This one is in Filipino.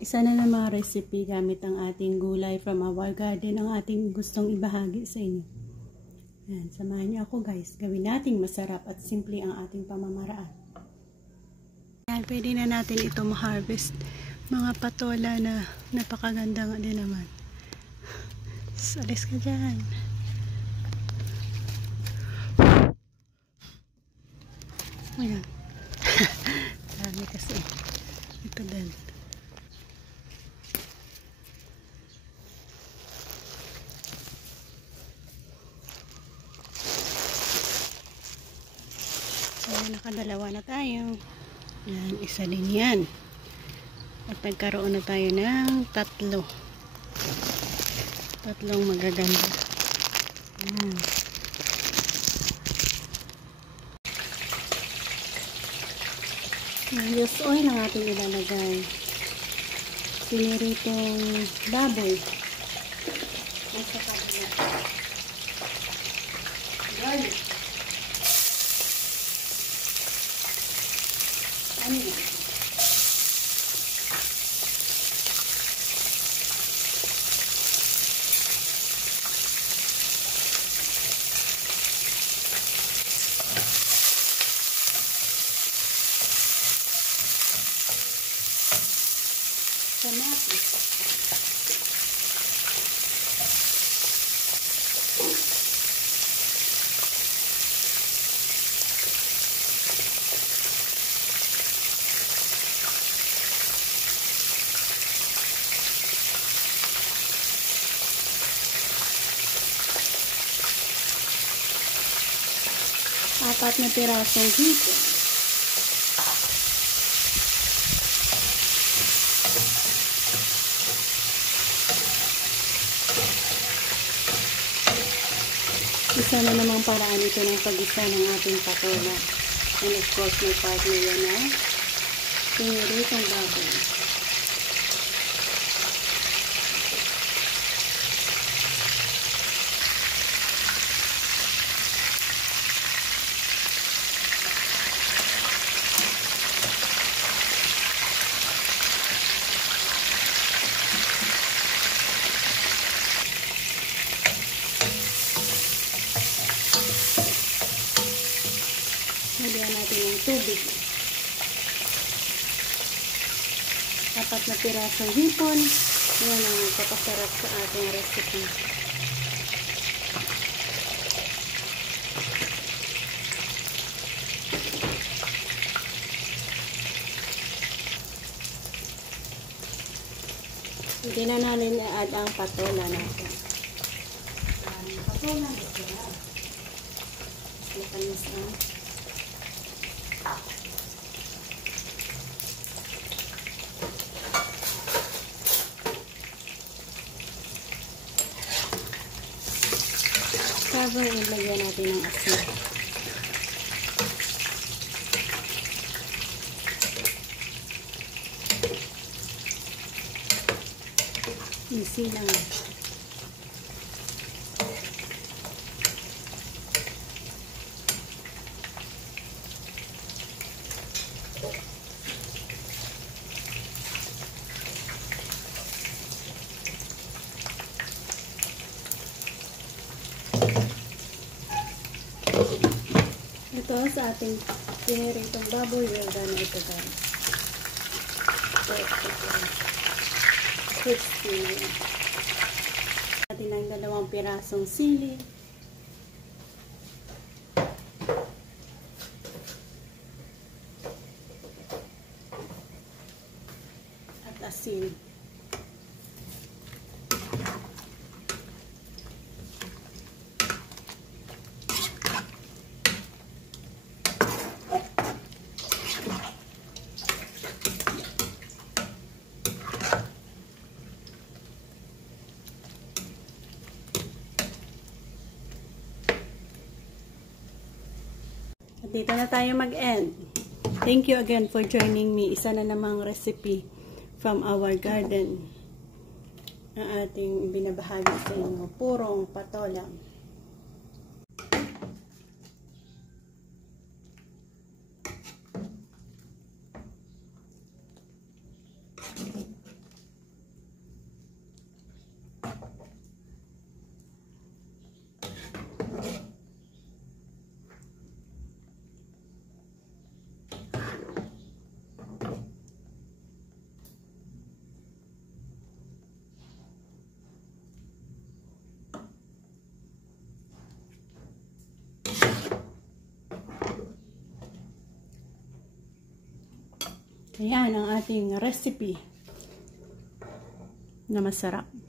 Isa na namang recipe gamit ang ating gulay from our garden ang ating gustong ibahagi sa inyo. Yan, samahan niyo ako guys. Gawin nating masarap at simple ang ating pamamaraan. Yan, pwede na natin ito ma-harvest. Mga patola na napakaganda nga din naman. Alis ka dyan. Ayan. Dami kasi. Ito din. Ayan, nakadalawa na tayo. Ayan, isa din yan. At nagkaroon na tayo ng tatlong magaganda. Ayan. Yung oil ang ating ilalagay. Piniritong baboy. At saka garlic. Onion. Kamatis. Apat na pirasong hipon. Isa na namang paraan ito ng pag-isa ng ating patola. And of course, may partner yan na piniritong baboy. Lagyan natin ng tubig. Apat na pirasong hipon. Yan ang magpapasarap sa ating recipe. Hindi na natin i-add ang patola natin. Patola natin. Matamis na. Bago ilagyan natin ng asin. Easy lang. Ito sa ating piniritong baboy, well done na ito guys. Crispy na yan. Atin ang 2 pirasong sili. At asin. At dito na tayo mag-end. Thank you again for joining me. Isa na namang recipe from our garden ang ating binabahagi sa inyo. Purong patola. Ayan ang ating recipe na masarap.